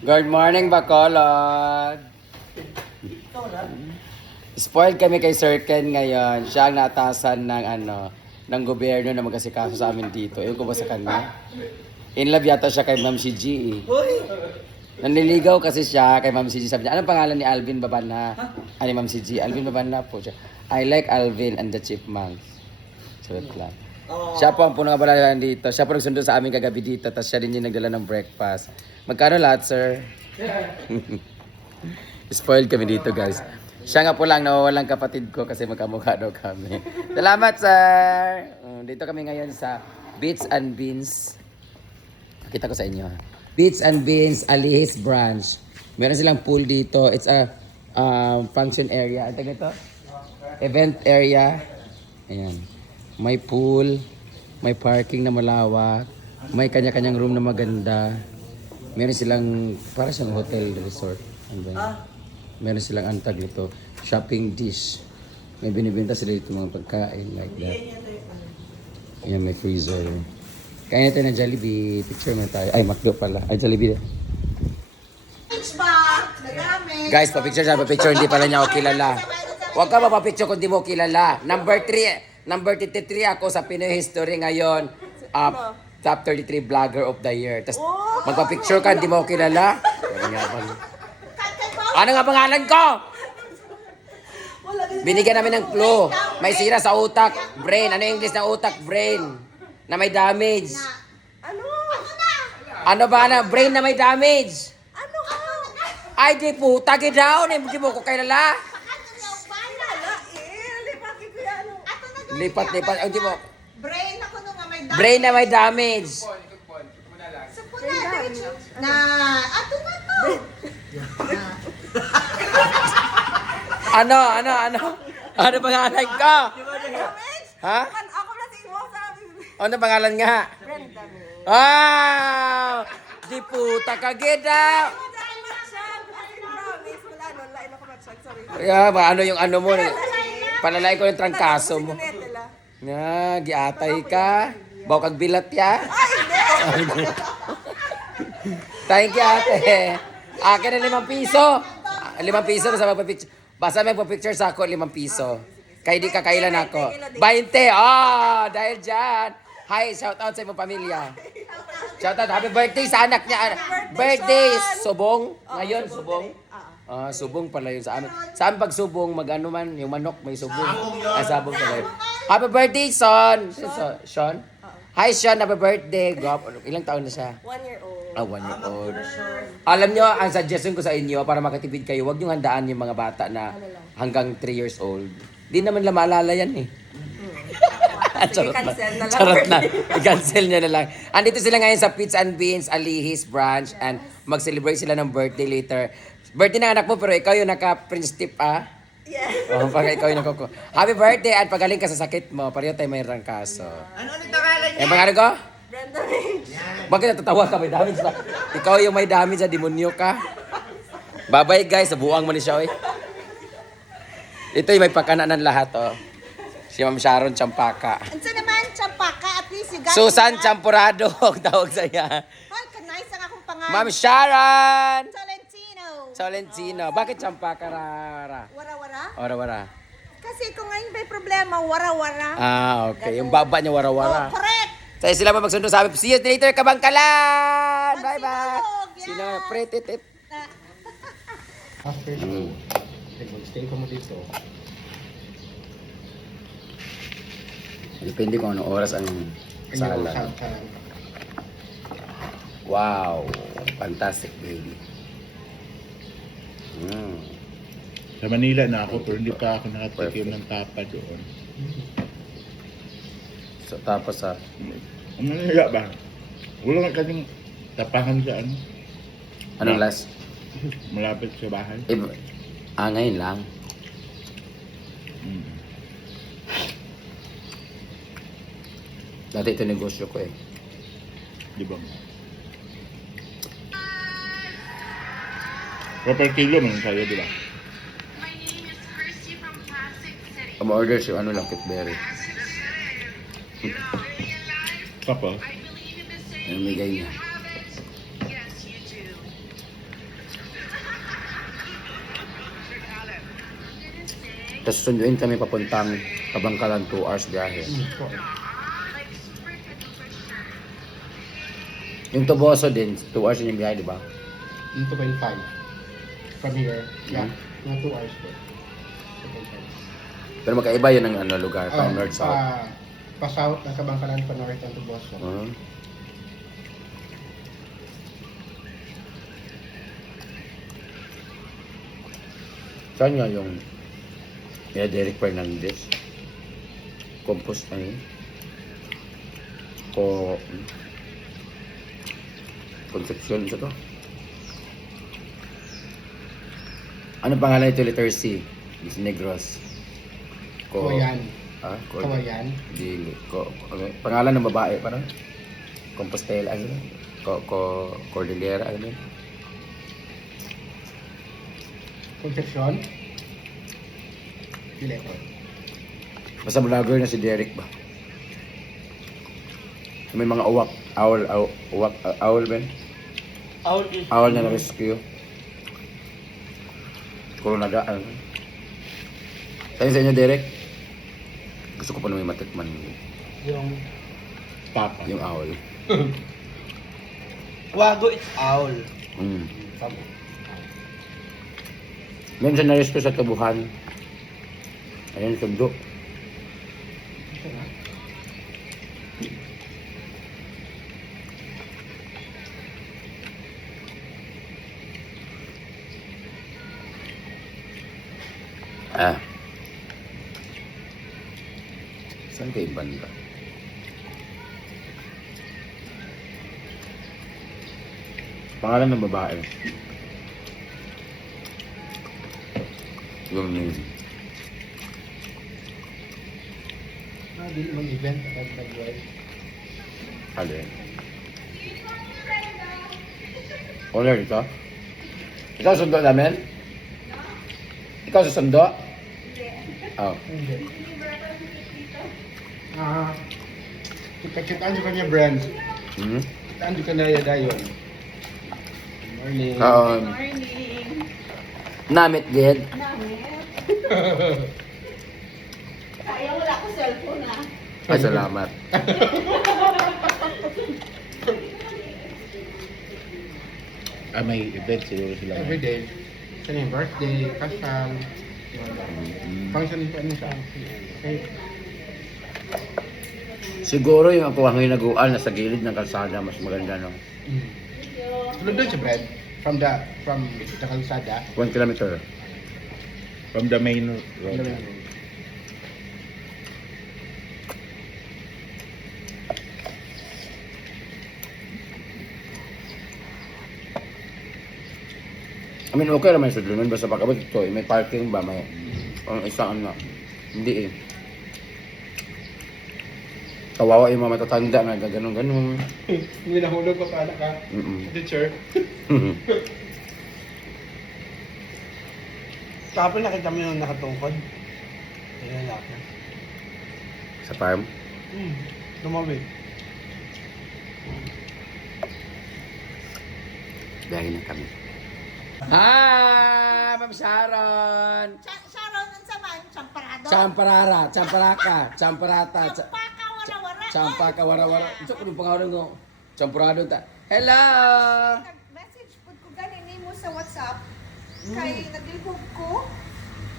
Good morning, Bacolod! Spoiled kami kay Sir Ken ngayon. Siya ang naatasan ng gobyerno na mag-asikaso sa amin dito. Ewan ko ba sa kanya? In love yata siya kay Ma'am si G. Nanliligaw kasi siya kay Ma'am si G. Sabi niya, anong pangalan ni Alvin Babana? Ani Ma'am si G. Alvin Babana po siya. I like Alvin and the Chipmunks. Sabi lang. Siya po ang punong abalahan dito. Siya po nagsundo sa amin kagabi dito. Tapos siya din yung nagdala ng breakfast. Magkano lahat, sir? Spoiled kami dito, guys. Siya nga po lang nawawalang kapatid ko kasi magkamukha daw kami. Salamat, sir! Dito kami ngayon sa Beats and Beans. Kita ko sa inyo. Beats and Beans, Alihis Branch. Meron silang pool dito. It's a function area. Ano ito? Event area. Ayan. May pool, may parking na malawak, may kanya-kanyang room na maganda. Meron silang, para siyang hotel resort. Meron silang antag nito, shopping dish. May binibenta sila dito mga pagkain like that. Ayan, may freezer. Kaya natin ng Jollibee. Picture mo tayo. Ay, McDo pala. Ay, Jollibee. Guys, pa-picture siya. Pa-picture. Hindi pala niya ako kilala. Huwag ka pa-picture kung di mo kilala. Number 33 ako sa Pinoy History ngayon. Top 33 Vlogger of the Year. Tapos magpa-picture ka, di mo ako kilala. Ano nga pangalan ko? Binigyan namin ng clue. May sira sa utak, brain. Ano yung English ng utak, brain? Na may damage. Ano ba na? Brain na may damage. Ay, di puta, gidaw. Hindi mo ko kilala. Lipat. Ay, di mo. Brain ako nung may damage. Brain na may damage. Sa puna, na, ato na to. Ano pangalan ka? Ha? Ako na si Iwo sabi. Ano pangalan nga? Brenda. Di puta ka, gidaw. Kaya ba, ano yung ano mo? Palalay ko yung trangkaso mo. Nga, giatay ka. Bawa kag bilat ya. Thank you, ate. Akin na 5 piso. 5 piso basta magpa-picture. Basta may picture sa ako, 5 piso. Kaya di ka kailan ako. 20. Dahil dyan. Hi, shout out sa imong pamilya. Shout out, happy birthday sa anak niya. Birthday, Subong. Ngayon, Subong. Subong pala yun sa amin. Sa amin pag subong, mag-ano man, yung manok may subong. Sabong pala yun. Happy birthday, Son! Sean? Hi, Sean. Happy birthday. Ilang taon na siya? 1 year old. 1 year old. Alam nyo, ang suggestion ko sa inyo, para makatipid kayo, huwag nyo handaan yung mga bata na hanggang 3 years old. Di naman lang maalala yan eh. Charot na. I-cancel nyo na lang. Andito sila ngayon sa Pizza and Beans, Alihis Branch, and mag-celebrate sila ng birthday later. Birthday ng anak mo, pero ikaw yung naka-Prince Tip, Yes. Pag ikaw yung nakuko. Happy birthday at pagaling ka sa sakit mo. Pareho tayo may rangkaso. Ano ulit pangalan niya? Pangalan ko? Brenda. Bakit natatawa ka? May damage ba? Ikaw yung may damage sa demonyo ka. Bye-bye guys, nabuang mo ni siya. Ito yung may pakana ng lahat. Si Ma'am Sharon Champaka. Ansa naman, Champaka, at least you got Susan Champurado ang tawag sa iya. Hoy, kanais ang akong pangalan. Ma'am Sharon! Tolentino. Bakit Champaka rara? Wara-wara? Wara-wara. Kasi kung ngayon may problema, wara-wara. Okay. Yung baba niya wara-wara. Correct. Tayo sila pa magsundo sa amin. See you later, Kabangkalan! Bye-bye! Magsinulog, yeah. Sino? Pretitip. After mag-stay ka mo dito. Depende kung anong oras ang sala. Wow! Fantastic, baby. Sa Manila na ako, pero hindi pa ako nakatikim ng tapa doon. So, tapos sa... Ang Manila ba? Wala nga kanyang tapahan dyan. Anong last? Malapit sa bahay. Ngayon lang. Dati ito negosyo ko eh. Di ba? Per kilo man sa'yo, di ba? Order siya, ano lang, kitberry. Tapos, Namigay niya. Tapos sunduin kami papuntang Kabangkalan, 2 hours biyahe. Yung Toboso din, 2 hours yung biyahe, di ba? Yung 2.5. From here. Yeah. Hmm. Mga 2 hours po. 2.5. Pero magkaiba yun ang ano, lugar, from north south. Pa-south ng Kabangkalan, pa-north ang Tuboso. Saan nga yung Derek Fernandez? Compost na yun? Concepcion sa to? Ano pangalan ito? Letter C. Miss Negros. Kawayan. Ah? Kawayan. Dili. Okay. Pangalan ng babae parang? Compostela. Ano? Cordillera. Ano? Concepcion. Dili ko. Basta vlogger na si Derek ba? May mga uwak. Owl ba? Owl na na-rescue. Kuronaga. Ano? Sa'yo sa inyo, Derek? Gusto ko pa naman matikman Yung Papa. yung owl. Wago, it's owl. tabo. Meron siya na-rescue sa tubuhan. Ayan, sundo. Ito na. Ah. Saan kayo banda? Pangalan ng babae. Yung news. Dili mag-event at nag-drive. Alin? Owner ito? Ikaw sundo namin? Ikaw susundo? Oh. Hindi. Kita-kitaan sa kanya brands. Hmm? Kitaan di ka na dayon. Morning. Namit gid. Kaya wala ko cellphone ha. Ay, salamat. May event siguro sila. Every day. Sa yung birthday, kasal. Function pa ano sa okay. Siguro yung ako ang hinaguan na sa gilid ng kalsada mas maganda no. Tulad doon sa bread from the kalsada. 1 kilometer. From the main road. I mean, okay naman sa Dunon. Basta pag-abot ito, may parking ba? May isang ano. Hindi eh. Kawawa yung mga matatanda na gaganon-ganon. Hindi nahulog pa pala ka. Teacher. Kapag nakita mo yung nakatungkod. Ayan lang. Sa farm. Lumawin. Biyahin na kami. Hi! Ma'am Sharon! Sharon, ang saman, champarado. Champarara, champaraka, champarata, Champaka, wara-wara. champaka, warawara. Ito ko yung pangalan ko. Champarado ta. Hello! Nag-message po ko ganin mo sa WhatsApp. Kay naglibog ko.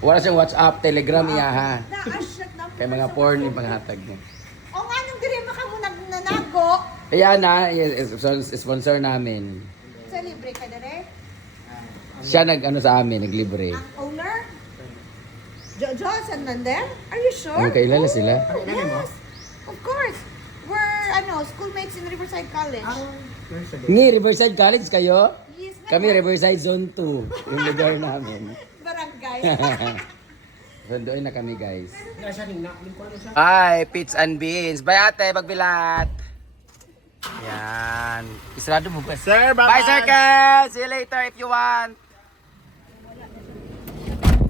Wala siyang WhatsApp, Telegram iya ha. Na-asyak na. Kay mga porn yung panghatag niya. O nga, nung diri ka mo nagnanago. Ayan na, sponsor namin. Sa libre ka dere. Siya nag-ano sa amin, naglibre. Ang owner? Jojo Santander? Are you sure? Ano kailala sila? Oh, yes. Of course. We're schoolmates in Riverside College. Ni Riverside College kayo? Yes, Kami Riverside Zone 2, yung lugar namin. barangay. Sunduin na kami guys. Hi, Pits and Beans. Bye ate, magbilat. Yan. Isarado mo ba? Sir, Bye Circle! See you later if you want.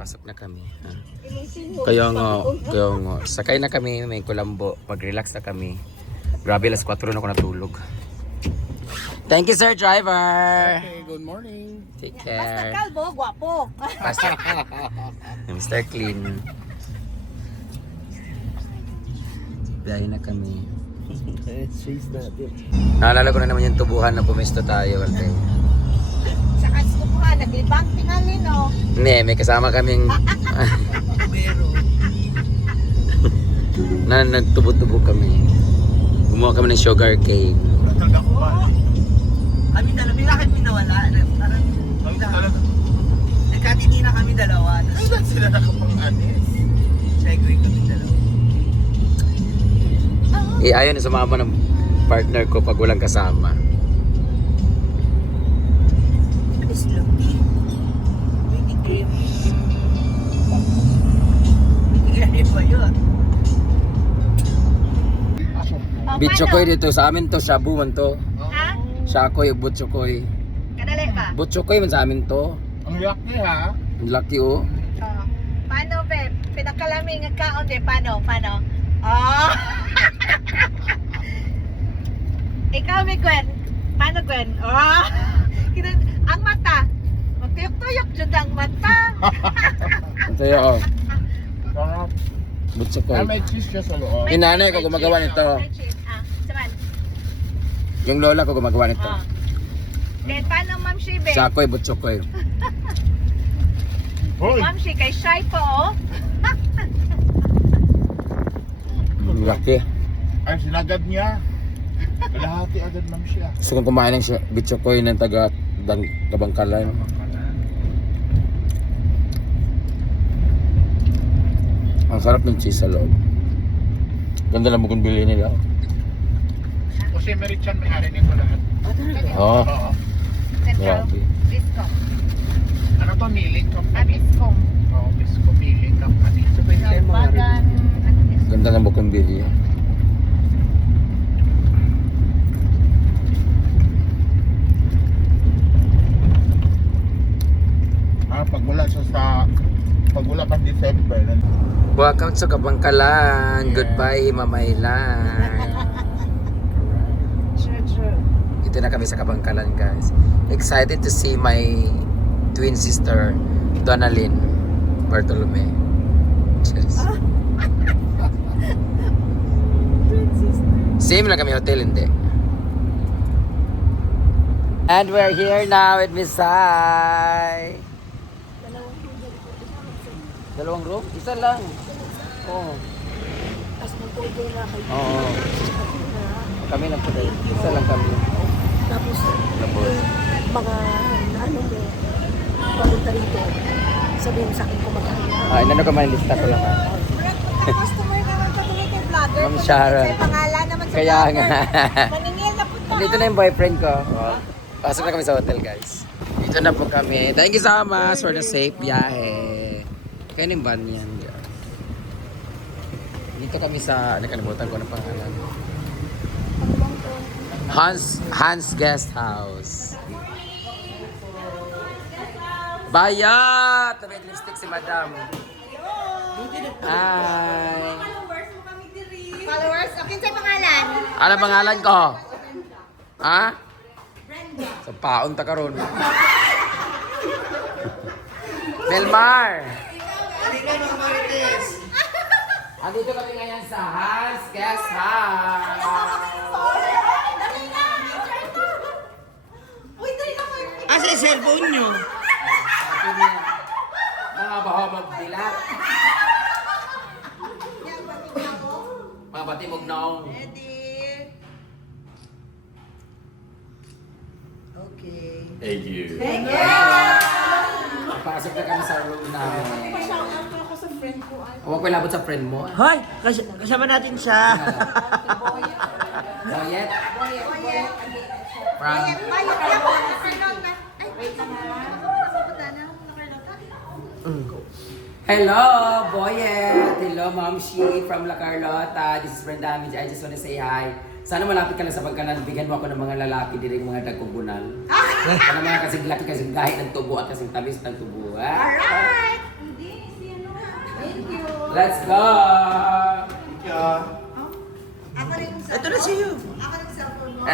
Pasok na kami. Ha? Kaya nga. Sakay na kami, may kulambo. Mag-relax na kami. Grabe, alas 4 na ako natulog. Thank you, sir driver. Okay, good morning. Take Basta care. kalbo, gwapo. Basta. Mr. Clean. Biyahe na kami. Chase natin. Naalala ko na naman yung tubuhan na pumisto tayo. Okay. Sa kastupuhan, naglibang tingali, no? Hindi, may kasama kaming na nagtubo-tubo kami. Gumawa kami ng sugar cane. Talaga ko ba? Kami dalawa, bila kami nawala. Parang, Ang talaga. nagkatindi na kami dalawa. Ay, lahat sila nakapang-anis. Segue kami dalawa. Ayaw na sumama ng partner ko pag walang kasama. Alis lang din. Waiting game. Waiting game ba yun? O, Bitchokoy dito sa amin to, shabu man to. Ha? Shakoy, butchokoy. Kadali ba? Butchokoy man sa amin to. Ang laki ha. Ang laki oh. Paano, be? Pinakalaming ang kaon, be? Paano? Oh! Ikaw, be, Gwen. Paano, Gwen? Oh! Ang mata. Magtuyok-tuyok dyan ang mata. Ito yun oh. Sarap. Butchokoy. Ah, may cheese siya sa loob. Yung nanay ko gumagawa nito. May cheese. Saman. Yung lola ko gumagawa nito. Oh. Then, paano, Ma'am Shi, be? Shakoy, butchokoy. Hoy! Ma'am Shi, kay Shy po, oh. Ang laki. Ay, sinagad niya. Kalahati agad lang siya. Gusto kong kumain ng butchokoy ng taga Kabangkalan. Ang sarap ng cheese sa loob. Ganda lang bukong bili nila. Kasi Merichan may-ari nito lahat. Oo. Oo. Central. Grabe. Bisco. Ano to, milling company? Bisco. Oo, Bisco Milling Company. Bagan. Ganda ng bukong bili. Pag wala pang December. Welcome to Kabangkalan. Goodbye, Himamaylan. True. Dito na kami sa Kabangkalan, guys. Excited to see my twin sister, Donalyn Bartolome. Cheers. Same lang kami hotel, hindi. And we're here now with Miss Sai. Dalawang room? Isa lang. Oo. Tapos mag-order na kayo. Oo. Kami lang po dahil. Isa lang kami. Tapos, Tapos. mga ano mo, papunta rito, sabihin mo sa akin kung magkano. Inano ka man, lista ko lang. Customer naman sa tulad ng vlogger. Ma'am Sharon. Kasi pangalan naman sa Kaya vlogger. nga. Maningil na po ito. Dito na yung boyfriend ko. Pasok na kami sa hotel, guys. Dito na po kami. Thank you so much for the safe biyahe. Kaya yung van yan. Dito kami sa, nakalimutan ko ng pangalan. Hans Guest House. Bayat! May lipstick si Madam. Hi! Followers, okay sa pangalan? Ano pangalan ko? Ha? Sa paon ta karon. Belmar! Andito kami ngayon sa Hans Guest House. Asa yung cellphone nyo? Mga bahabag dilat. Mga batimog naong. Okay. Thank you. Pasok na kami sa room namin. Huwag ko ilabot sa friend mo. Hoy! Kasama natin siya. Boyet. From Hello, Boyet! Hello, Ma'am Shi from La Carlota. This is Brenda Amij. I just want to say hi. Sana malapit ka lang sa pagkanan. Bigyan mo ako ng mga lalaki, di rin mga dagkubunan. Sana mga kasing laki, kasing gahit ng tubo at kasing tamis ng tubo. Alright! Thank you. Let's go! Ako rin sa Ito na siya. Ako rin cellphone mo.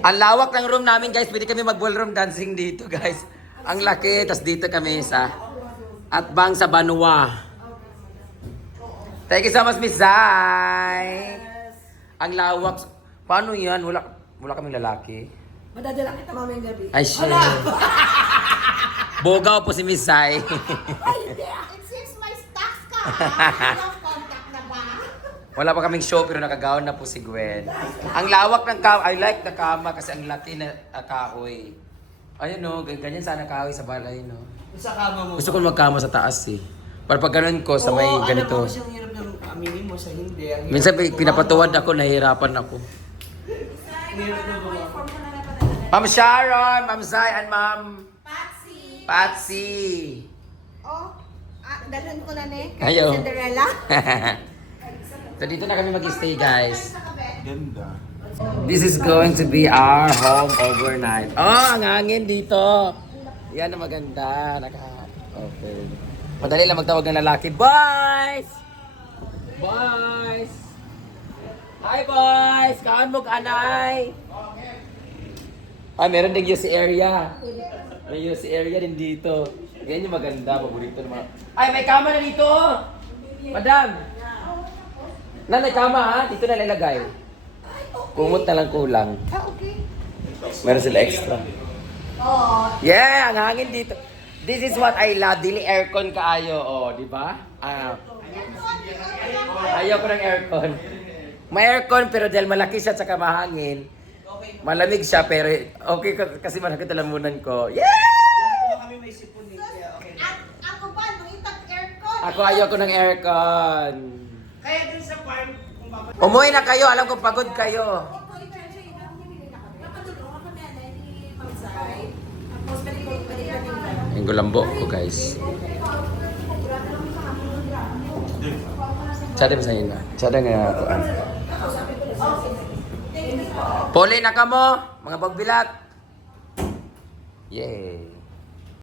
Ang lawak ng room namin guys, pwede kami mag-ballroom dancing dito guys. Ang laki, tas dito kami sa Atbang sa Banwa. Thank you so much, Miss Zai. Ang lawak. Paano yan? Wala kaming lalaki. Madadala kita mamayang gabi. Ay, shit. Bogaw po si Miss Zai. It seems my stocks ka. Contact na ba? Wala pa kaming show pero nakagaon na po si Gwen. Ang lawak ng kama. I like the kama kasi ang laki na kahoy. Ayun no, ganyan sana kahoy sa balay no. Sa kama mo. Gusto ko magkama sa taas eh. Para pag ganun ko sa may ganito. Alam mo kasi ang hirap ng aminin mo sa hindi. Ang hirap Minsan ng- pinapatuwad ako, nahihirapan ako. ang hirap ng mga- Ma'am Sharon, Ma'am Zai, and Ma'am Patsy. Patsy. Oh, dalhan ko na ne. Ayaw. Cinderella. So dito na kami mag-stay guys. Ganda. This is going to be our home overnight. Oh, ang hangin dito. Yan ang maganda. Okay. Madali lang magtawag ng lalaki. Boys! Boys! Hi boys! Kaan mo anay? Ah, meron din UC area. May UC area din dito. Yan yung maganda. Paborito ng mga... Ay, may kama na dito! Madam! May kama ha? Dito na nilagay. Kumot na lang kulang. Okay. Meron sila extra. Yeah, ang hangin dito. This is what I love. Dili aircon kaayo, oh, di ba? Ayaw ko ng aircon. May aircon pero dahil malaki siya at saka mahangin, malamig siya pero okay kasi malaki talamunan ko. Yeah! Kami may sipon eh. Kaya okay. Ako ba, nung itag aircon? Ako ayaw ko ng aircon. Kaya din sa farm, kung bakit Umuwi na kayo, alam ko pagod kayo. Yung gulambo ko guys. Tsada ba sa inyo? Tsada nga ako. Puli na ka mo, mga bagbilat. Yay.